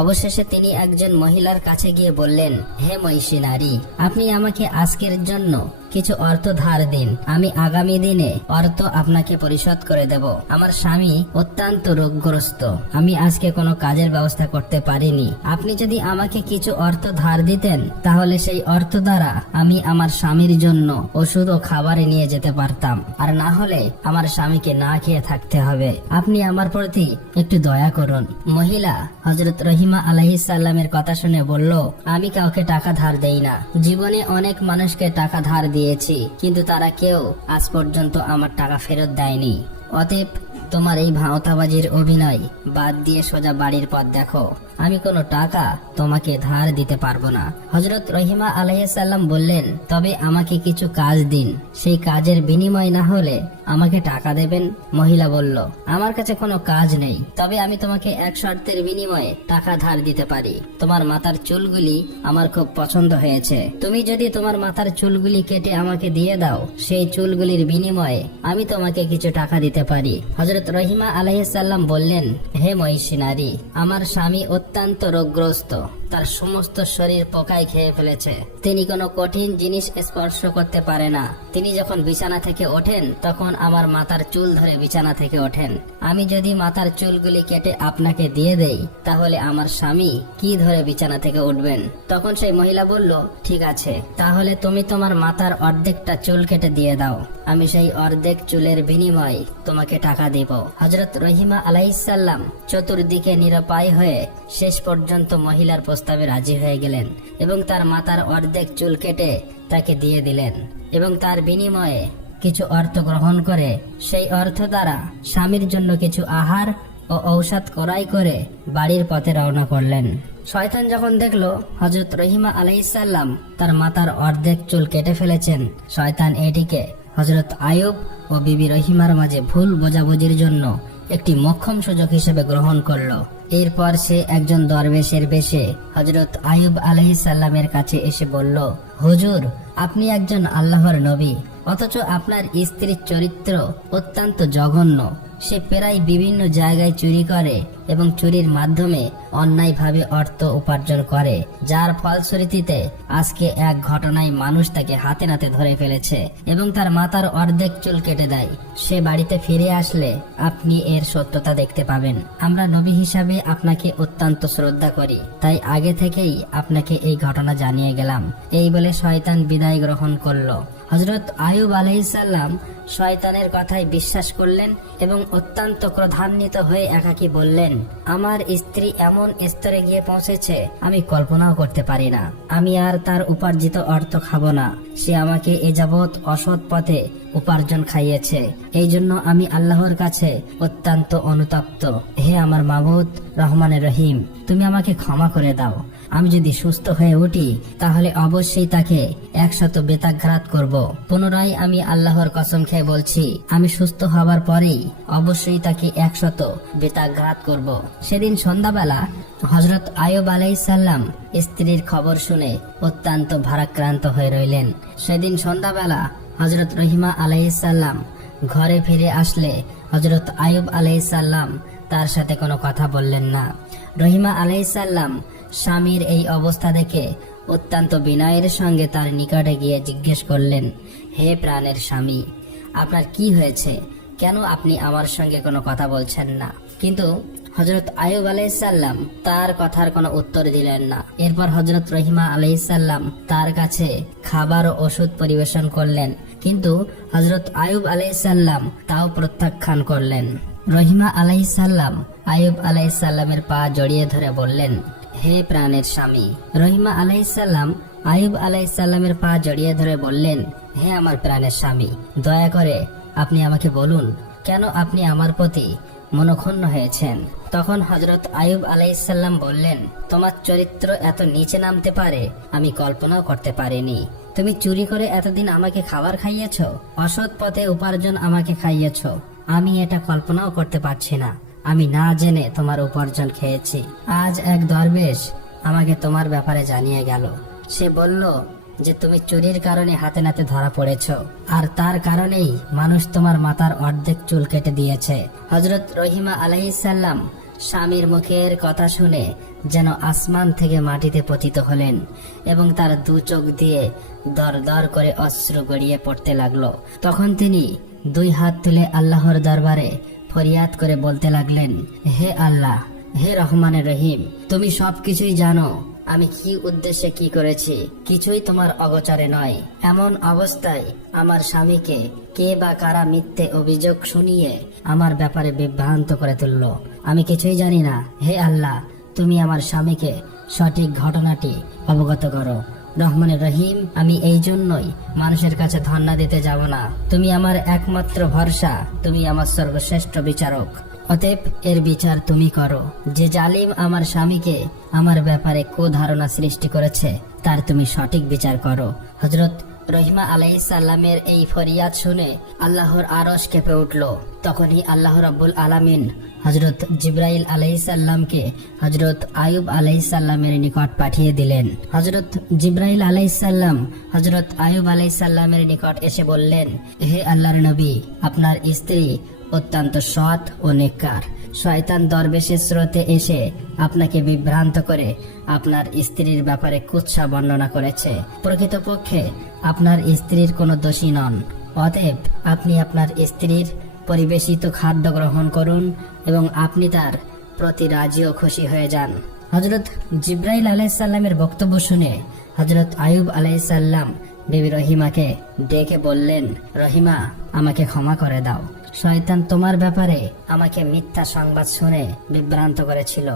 অবশেষে তিনি একজন মহিলার কাছে গিয়ে বললেন, হে মহিষী নারী, আপনি আমাকে আজকের জন্য কিছু অর্থ ধার দিন, আমি আগামী দিনে অর্থ আপনাকে পরিশোধ করে দেব। আমার স্বামী অত্যন্ত রোগগ্রস্ত, আমি আজকে কোনো কাজের ব্যবস্থা করতে পারিনি। আপনি যদি আমাকে কিছু অর্থ ধার দিতেন তাহলে সেই অর্থ দ্বারা আমি আমার স্বামীর জন্য ওষুধ ও খাবারে নিয়ে যেতে পারতাম, আর না হলে আমার স্বামীকে না খেয়ে থাকতে হবে। আপনি আমার প্রতি একটু দয়া করুন। মহিলা হযরত রহিমা আলাইহিস সালামের কথা শুনে বলল, আমি কাউকে টাকা ধার দেই না। জীবনে অনেক মানুষকে টাকা ধার দিয়েছি, কিন্তু তারা কেউ আজ পর্যন্ত আমার টাকা ফেরত দেয়নি। অতএব তোমার এই ভাঁওতাবাজির অভিনয় বাদ দিয়ে সোজা বাড়ির পথ দেখো, আমি কোনো টাকা তোমাকে ধার দিতে পারবো না। হযরত রহিমা আলাইহিস সালাম বললেন, তবে আমাকে কিছু কাজ দিন, সেই কাজের বিনিময় না হলে আমাকে টাকা দেবেন। মহিলা বলল, আমার কাছে কোনো কাজ নেই, তবে আমি তোমাকে এক শর্তের বিনিময়ে টাকা ধার দিতে পারি। তোমার মাথার চুলগুলি আমার খুব পছন্দ হয়েছে, তুমি যদি তোমার মাথার চুলগুলি কেটে আমাকে দিয়ে দাও, সেই চুলগুলির বিনিময়ে আমি তোমাকে কিছু টাকা দিতে পারি। হযরত রহিমা আলাইহিস সালাম বললেন, হে মহিষী নারী, আমার স্বামী অত্যন্ত রোগগ্রস্ত, তার সমস্ত শরীর পোকায় খেয়ে ফেলেছে, তিনি কোনো কঠিন জিনিস স্পর্শ করতে পারে না। তিনি যখন বিছানা থেকে ওঠেন তখন আমার মাথার চুল ধরে বিছানা থেকে ওঠেন। আমি যদি মাথার চুলগুলি কেটে আপনাকে দিয়ে দেই তাহলে আমার স্বামী কি ধরে বিছানা থেকে উঠবেন? তখন সেই মহিলা বলল, ঠিক আছে, তাহলে তুমি তোমার মাথার অর্ধেকটা চুল কেটে দিয়ে দাও, আমি সেই অর্ধেক চুলের বিনিময়ে তোমাকে টাকা দিব। হযরত রহিমা আলাইহিস সালাম চতুর্দিকে নিরুপায় হয়ে শেষ পর্যন্ত মহিলার প্রস্তাবে রাজি হয়ে গেলেন এবং তার মাথার অর্ধেক চুল কেটে তাকে দিয়ে দিলেন এবং তার বিনিময়ে কিছু অর্থ গ্রহণ করে সেই অর্থ দ্বারা স্বামীর জন্য কিছু আহার ও ঔষধ ক্রয় করে বাড়ির পথে রওনা করলেন। শয়তান যখন দেখলো হযরত রহিমা আলাইহিস সালাম তার মাথার অর্ধেক চুল কেটে ফেলেছেন, শয়তান এটিকে হযরত আয়ুব ও বিবি রহিমার মাঝে ভুল বোঝাবুঝির জন্য একটি মোক্ষম সুযোগ হিসেবে গ্রহণ করলো। এরপর সে একজন দরবেশের বেশে হযরত আয়ুব আলাইহিস সালামের কাছে এসে বলল, হুজুর, আপনি একজন আল্লাহর নবী, অথচ আপনার স্ত্রীর চরিত্র অত্যন্ত জঘন্য। সে প্রায় বিভিন্ন জায়গায় চুরি করে এবং চুরির মাধ্যমে অন্যায়ভাবে অর্থ উপার্জন করে, যার ফলশ্রুতিতে আজকে এক ঘটনায় মানুষ তাকে হাতে নাতে ধরে ফেলেছে এবং তার মাথার অর্ধেক চুল কেটে দেয়। সে বাড়িতে ফিরে আসলে আপনি এর সত্যতা দেখতে পাবেন। আমরা নবী হিসাবে আপনাকে অত্যন্ত শ্রদ্ধা করি, তাই আগে থেকেই আপনাকে এই ঘটনা জানিয়ে গেলাম। এই বলে শয়তান বিদায় গ্রহণ করলো। হযরত আয়ুব আলাইহিস সালাম শয়তানের কথায় বিশ্বাস করলেন এবং অত্যন্ত ক্রোধান্বিত হয়ে একাকী বললেন, আমার স্ত্রী এমন স্তরে গিয়ে পৌঁছেছে আমি কল্পনাও করতে পারি না। আমি আর তার উপার্জিত অর্থ খাবো না। সে আমাকে এ যাবৎ অসৎ পথে উপার্জন খাইয়েছে, এই জন্য আমি আল্লাহর কাছে অত্যন্ত অনুতপ্ত। হে আমার মাবুদ রহমানের রহিম, তুমি আমাকে ক্ষমা করে দাও। আমি যদি সুস্থ হয়ে উঠি তাহলে অবশ্যই তাকে 100 বেতাঘাত করব। পুনরায় আমি আল্লাহর কসম খেয়ে বলছি, আমি সুস্থ হবার পরেই অবশ্যই তাকে 100 বেতাঘাত করব। সেদিন সন্ধ্যাবেলা হযরত আয়ুব আলাইহিস সালাম স্ত্রীর খবর শুনে অত্যন্ত ভারাক্রান্ত হয়ে রইলেন। সেদিন সন্ধ্যাবেলা হযরত রহিমা আলাইহিস সালাম ঘরে ফিরে আসলে হযরত আয়ুব আলাইহিস সালাম তার সাথে কোনো কথা বললেন না। রহিমা আলাইহিস সালাম স্বামীর এই অবস্থা দেখে অত্যন্ত বিনয়ের সঙ্গে তার নিকটে গিয়ে জিজ্ঞেস করলেন, হে প্রাণের স্বামী, আপনার কি হয়েছে? কেন আপনি আমার সঙ্গে কোনো কথা বলছেন না? কিন্তু হযরত আয়ুব আলাইহিস সালাম তার কথার কোনো উত্তর দিলেন না। এরপর হযরত রহিমা আলাইহিস সালাম তার কাছে খাবার ও ওষুধ পরিবেশন করলেন, কিন্তু হযরত আয়ুব আলাইহিস সালাম তাও প্রত্যাখ্যান করলেন। রহিমা আলাইহিস সালাম আয়ুব আলাইহিস সালামের পা জড়িয়ে ধরে বললেন, হে প্রাণের স্বামী। রহিমা আলাইহিস সালাম আয়ুব আলাইহিস সালামের পা জড়িয়ে ধরে বললেন, হে আমার প্রাণের স্বামী, দয়া করে আপনি আমাকে বলুন, কেন আপনি আমার প্রতি মনক্ষুণ্ণ হয়েছেন? তখন হযরত আয়ুব আলাইহিস সালাম বললেন, তোমার চরিত্র এত নিচে নামতে পারে আমি কল্পনাও করতে পারিনি। তুমি চুরি করে এতদিন আমাকে খাবার খাইয়েছো, অসৎ পথে উপার্জন আমাকে খাইয়েছো, আমি এটা কল্পনাও করতে পারছি না। আমি না জেনে তোমার উপার্জন খেয়েছি। আজ এক দরবেশ আমাকে তোমার ব্যাপারে জানিয়ে গেল। সে বলল যে তুমি চুরির কারণে হাতে নাতে ধরা পড়েছ, আর তার কারণেই মানুষ তোমার মাথার অর্ধেক চুল কেটে দিয়েছে। হযরত রহিমা আলাইহিস সালাম স্বামীর মুখের কথা শুনে যেন আসমান থেকে মাটিতে পতিত হলেন এবং তার দু চোখ দিয়ে দর দর করে অশ্রু গড়িয়ে পড়তে লাগলো। তখন তিনি দুই হাত তুলে আল্লাহর দরবারে ফরিয়াদ করে বলতে লাগলেন, হে আল্লাহ, হে রহমানের রহিম, তুমি সবকিছুই জানো। আমি কি উদ্দেশ্যে কি করেছি কিছুই তোমার অগোচরে নয়। এমন অবস্থায় আমার স্বামীকে কে বা কারা মিথ্যে অভিযোগ শুনিয়ে আমার ব্যাপারে বিভ্রান্ত করে তুলল, আমি কিছুই জানি না। হে আল্লাহ, তুমি আমার স্বামীকে সঠিক ঘটনাটি অবগত করো। রহমানের রহিম, আমি এই জন্যই মানুষের কাছে ধর্ণা দিতে যাব না। তুমি আমার একমাত্র ভরসা, তুমি আমার সর্বশ্রেষ্ঠ বিচারক। অতএব এর বিচার তুমি করো। যে জালিম আমার স্বামীকে আমার ব্যাপারে কুধারণা সৃষ্টি করেছে তার তুমি সঠিক বিচার করো। হযরত রহিমা আলাইহিস সালামের এই ফরিয়াদ শুনে আল্লাহর আরশ কেঁপে উঠল। তখনই আল্লাহ রাব্বুল আলামিন হযরত জিবরাইল আলাইহিস সালামকে হযরত আয়ুব আলাইহিস সালামের নিকট পাঠিয়ে দিলেন। হযরত জিবরাইল আলাইহিস সালাম হযরত আয়ুব আলাইহিস সালামের নিকট এসে বললেন, হে আল্লাহর নবী, আপনার স্ত্রী অত্যন্ত সৎ ও নেককার। শয়তান দরবেশের স্রোতে এসে আপনাকে বিভ্রান্ত করে আপনার স্ত্রীর ব্যাপারে কুৎসা বর্ণনা করেছে। প্রকৃতপক্ষে আপনার স্ত্রীর কোনো দোষী নন। অতএব আপনি আপনার স্ত্রীর পরিবেশিত খাদ্য গ্রহণ করুন এবং আপনি তার প্রতি রাজি ও খুশি হয়ে যান। হযরত জিবরাইল আলাইহিস সালামের বক্তব্য শুনে হযরত আয়ুব আলাইহিস সালাম বিবি রহিমাকে ডেকে বললেন, রহিমা, আমাকে ক্ষমা করে দাও। শয়তান তোমার ব্যাপারে আমাকে মিথ্যা সংবাদ শুনে বিভ্রান্ত করেছিল,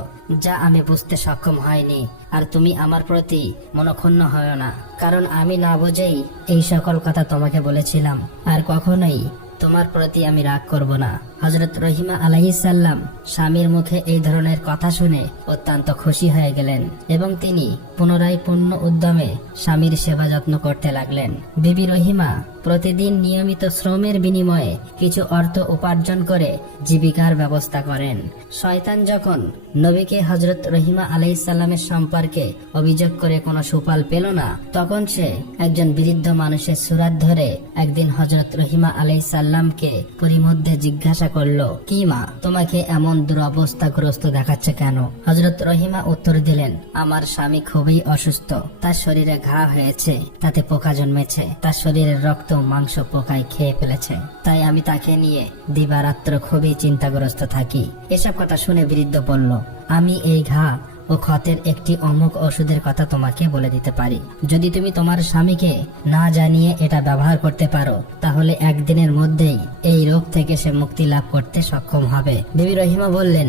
যা আমি বুঝতে সক্ষম হয়নি। আর তুমি আমার প্রতি মনক্ষুণ্ণ হয় না, কারণ আমি না বুঝেই এই সকল কথা তোমাকে বলেছিলাম। আর কখনোই তোমার প্রতি আমি রাগ করব না। হযরত রহিমা আলাইহিস সালাম স্বামীর মুখে এই ধরনের কথা শুনে অত্যন্ত খুশি হয়ে গেলেন এবং তিনি পুনরায় পূর্ণ উদ্যমে স্বামীর সেবা যত্ন করতে লাগলেন। বিবি রহিমা প্রতিদিন নিয়মিত শ্রমের বিনিময়ে কিছু অর্থ উপার্জন করে জীবিকার ব্যবস্থা করেন। শয়তান যখন নবীকে হযরত রহিমা আলাইহিস সালামের সম্পর্কে অভিযোগ করে কোনো সুফল পেল না, তখন সে একজন বৃদ্ধ মানুষের সুরাত ধরে একদিন হযরত রহিমা আলাইহিস সালামকে পরিমধ্যে জিজ্ঞাসা করলো, কি মা, তোমাকে এমন দুরবস্থাগ্রস্ত দেখাচ্ছে কেন? হযরত রহিমা উত্তর দিলেন, আমার স্বামী খুবই অসুস্থ। তার শরীরে ঘা হয়েছে, তাতে পোকা জন্মেছে। তার শরীরের রক্ত মাংস পোকায় খেয়ে ফেলেছে। তাই আমি তাকে নিয়ে দিবারাত্র খুবই চিন্তাগ্রস্ত থাকি। এসব কথা শুনে বৃদ্ধ বলল, আমি এই ঘা ও ক্ষতের একটি অমুক ওষুধের কথা তোমাকে বলে দিতে পারি। যদি তুমি তোমার স্বামীকে না জানিয়ে এটা ব্যবহার করতে পারো, তাহলে একদিনের মধ্যেই এই রোগ থেকে সে মুক্তি লাভ করতে সক্ষম হবে। বিবি রহিমা বললেন,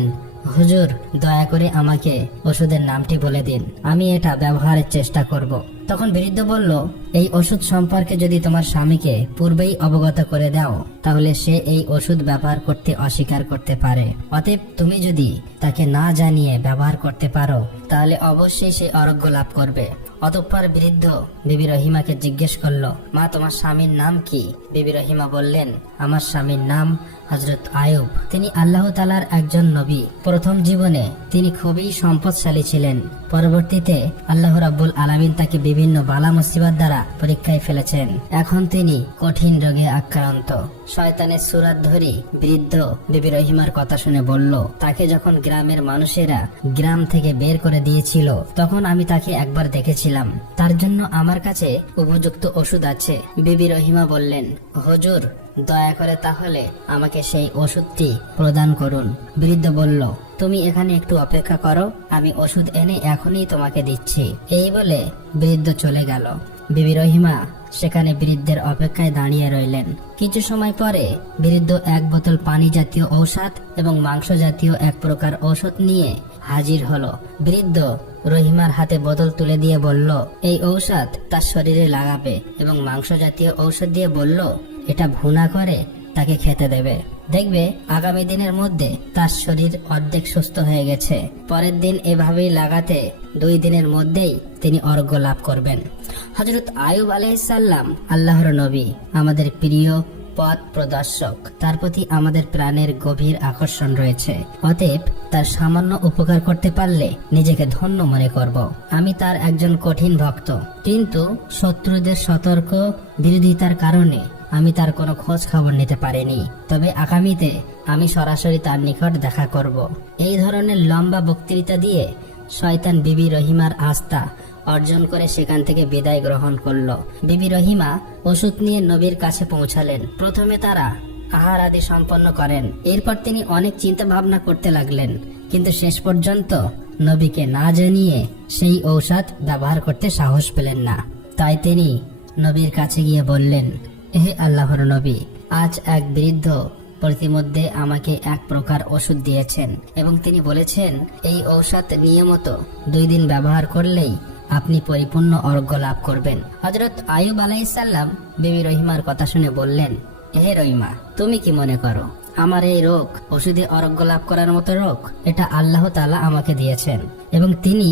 হুজুর, দয়া করে আমাকে ওষুধের নামটি বলে দিন, আমি এটা ব্যবহারের চেষ্টা করব। তখন বৃদ্ধ বলল, এই ওষুধ সম্পর্কে যদি তোমার স্বামীকে পূর্বেই অবগত করে দাও, তাহলে সে এই ওষুধ ব্যবহার করতে অস্বীকার করতে পারে। অতএব তুমি যদি তাকে না জানিয়ে ব্যবহার করতে পারো, তাহলে অবশ্যই সে আরোগ্য লাভ করবে। অতঃপর বৃদ্ধ বিবি রহিমাকে জিজ্ঞেস করলো, মা, তোমার স্বামীর নাম কি? বিবি রহিমা বললেন, আমার স্বামীর নাম হযরত আয়ুব। তিনি আল্লাহ তাআলার একজন নবী। প্রথম জীবনে তিনি খুবই সম্পদশালী ছিলেন। পরবর্তীতে আল্লাহ রাব্বুল আলামিন তাকে বিভিন্ন বালা মুসিবত দ্বারা পরীক্ষায় ফেলেছেন। এখন তিনি কঠিন রোগে আক্রান্ত। শয়তানের সুরাত ধরি বৃদ্ধ বিবি রহিমার কথা শুনে বলল, তাকে যখন গ্রামের মানুষেরা গ্রাম থেকে বের করে দিয়েছিল, তখন আমি তাকে একবার দেখেছিলাম। তার জন্য আমার কাছে উপযুক্ত ওষুধ আছে। বিবি রহিমা বললেন, হুজুর, দয়া করে তাহলে আমাকে সেই ওষুধটি প্রদান করুন। বৃদ্ধ বলল, তুমি এখানে একটু অপেক্ষা করো, আমি ওষুধ এনে এখনই তোমাকে দিচ্ছি। এই বলে বৃদ্ধ চলে গেল। বিবি রহিমা সেখানে বৃদ্ধের অপেক্ষায় দাঁড়িয়ে রইলেন। কিছু সময় পরে বৃদ্ধ এক বোতল পানি জাতীয় ঔষধ এবং মাংস জাতীয় এক প্রকার ঔষধ নিয়ে হাজির হলো। বৃদ্ধ রহিমার হাতে বোতল তুলে দিয়ে বলল, এই ঔষধ তার শরীরে লাগাবে এবং মাংস জাতীয় ঔষধ দিয়ে বলল, এটা ভুনা করে তাকে খেতে দেবে। দেখবে আগামী দিনের মধ্যে তার শরীর অর্ধেক সুস্থ হয়ে গেছে। পরের দিন এভাবেই লাগাতে 2 দিনের মধ্যেই তিনি আরোগ্য লাভ করবেন। হযরত আয়ুব আলাইহিস সালাম আল্লাহর নবী, আমাদের প্রিয় পথ প্রদর্শক। তার প্রতি আমাদের প্রাণের গভীর আকর্ষণ রয়েছে। অতএব তার সামান্য উপকার করতে পারলে নিজেকে ধন্য মনে করব। আমি তার একজন কঠিন ভক্ত, কিন্তু শত্রুদের সতর্ক বিরোধিতার কারণে আমি তার কোনো খোঁজ খবর নিতে পারিনি, তবে আগামীতে আমি সরাসরি তার নিকট দেখা করব। এই ধরনের লম্বা বক্তৃতা দিয়ে শয়তান বিবি রহিমার আস্থা অর্জন করে সেখান থেকে বিদায় গ্রহণ করলো। বিবি রহিমা ওষুধ নিয়ে নবীর কাছে পৌঁছালেন। প্রথমে তারা আহার আদি সম্পন্ন করেন। এরপর তিনি অনেক চিন্তা ভাবনা করতে লাগলেন, কিন্তু শেষ পর্যন্ত নবীকে না জানিয়ে সেই ঔষধ ব্যবহার করতে সাহস পেলেন না। তাই তিনি নবীর কাছে গিয়ে বললেন, হে আল্লাহর নবী, আজ এক বৃদ্ধ প্রতিমধ্যে আমাকে এক প্রকার ওষুধ দিয়েছেন এবং তিনি বলেছেন এই ঔষধ নিয়মিত 2 দিন ব্যবহার করলেই আপনি পরিপূর্ণ আরোগ্য লাভ করবেন। হযরত আইয়ুব আলাইহিস সালাম বিবি রহিমার কথা শুনে বললেন, হে রহিমা, তুমি কি মনে করো আমার এই রোগ ওষুধে আরোগ্য লাভ করার মতো রোগ? এটা আল্লাহ তাআলা আমাকে দিয়েছেন এবং তিনি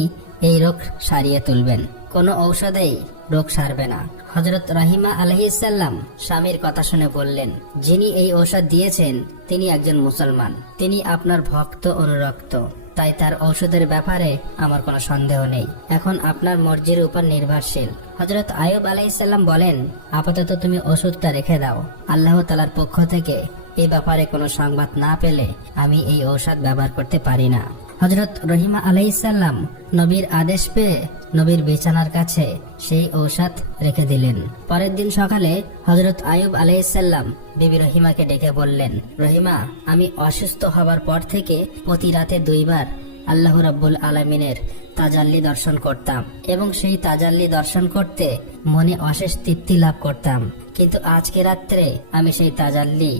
এই রোগ সারিয়ে তুলবেন। কোনো ঔষধেই রোগ সারবে না। হযরত রহিমা আলাইহিস সালাম স্বামীর কথা শুনে বললেন, যিনি এই ঔষধ দিয়েছেন তিনি একজন মুসলমান, তিনি আপনার ভক্ত অনুরক্ত, তাই তার ঔষধের ব্যাপারে আমার কোনো সন্দেহ নেই। এখন আপনার মর্জির উপর নির্ভরশীল। হযরত আইয়ুব আলাইহিস সালাম বলেন, আপাতত তুমি ওষুধটা রেখে দাও। আল্লাহ তাআলার পক্ষ থেকে এই ব্যাপারে কোনো সংবাদ না পেলে আমি এই ঔষধ ব্যবহার করতে পারি না। হযরত রহিমা আলাইহিস সালাম নবীর আদেশ পেয়ে নবীর বিছানার কাছে সেই ঔষধ রেখে দিলেন। পরের দিন সকালে হযরত আইয়ুব আলাইহিস সালাম বিবি রহিমাকে ডেকে বললেন, রহিমা, আমি অসুস্থ হবার পর থেকে প্রতি রাতে 2 বার আল্লাহ রাব্বুল আলামিনের তাজাল্লি দর্শন করতাম এবং সেই তাজাল্লি দর্শন করতে মনে অশেষ তৃপ্তি লাভ করতাম, কিন্তু আজকে রাত্রে আমি সেই তাজাল্লি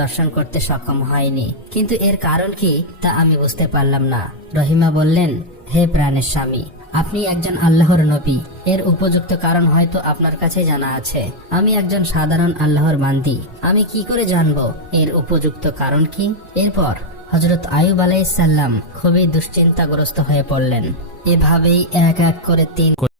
দর্শন করতে সক্ষম হয়নি। কিন্তু এর কারণ কি তা আমি বুঝতে পারলাম না। রহিমা বললেন, হে প্রাণের স্বামী, আপনি একজন আল্লাহর নবী, এর উপযুক্ত কারণ হয়তো আপনার কাছে জানা আছে। আমি একজন সাধারণ আল্লাহর বান্দি, আমি কি করে জানবো এর উপযুক্ত কারণ কি? এরপর হযরত আইয়ুব আলাইহিস সালাম খুবই দুশ্চিন্তাগ্রস্ত হয়ে পড়লেন। এভাবেই এক এক করে 3